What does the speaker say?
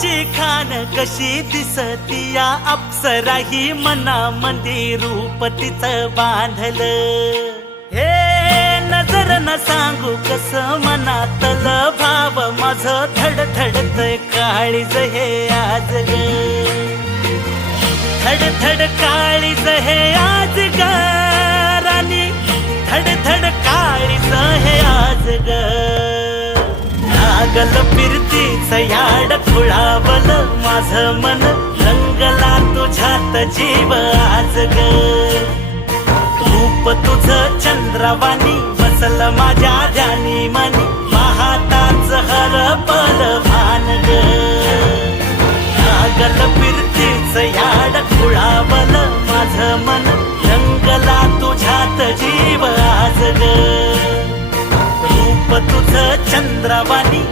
रूपाची खान कशी दिसती या अप्सरा ही मनामंदी रूप तिचं बांधलं हे नजर न सांगू कस मनातल भाव माझं धडधडतय काळीज हे आज ग धडधड काळीज हे आज ग राणी धडधड काळीज हे आज ग लागल फिरतीच याड खुळावल माझं मन रंगला तुझ्यात जीव आज ग रूप तुझं चंद्रवाणी बसल माझ्या ध्यानी मनी पाहताच हरपल भान ग लागल फिरतीच याड खुळावल माझं मन रंगला तुझ्यात जीव आज ग रूप तुझं चंद्रवाणी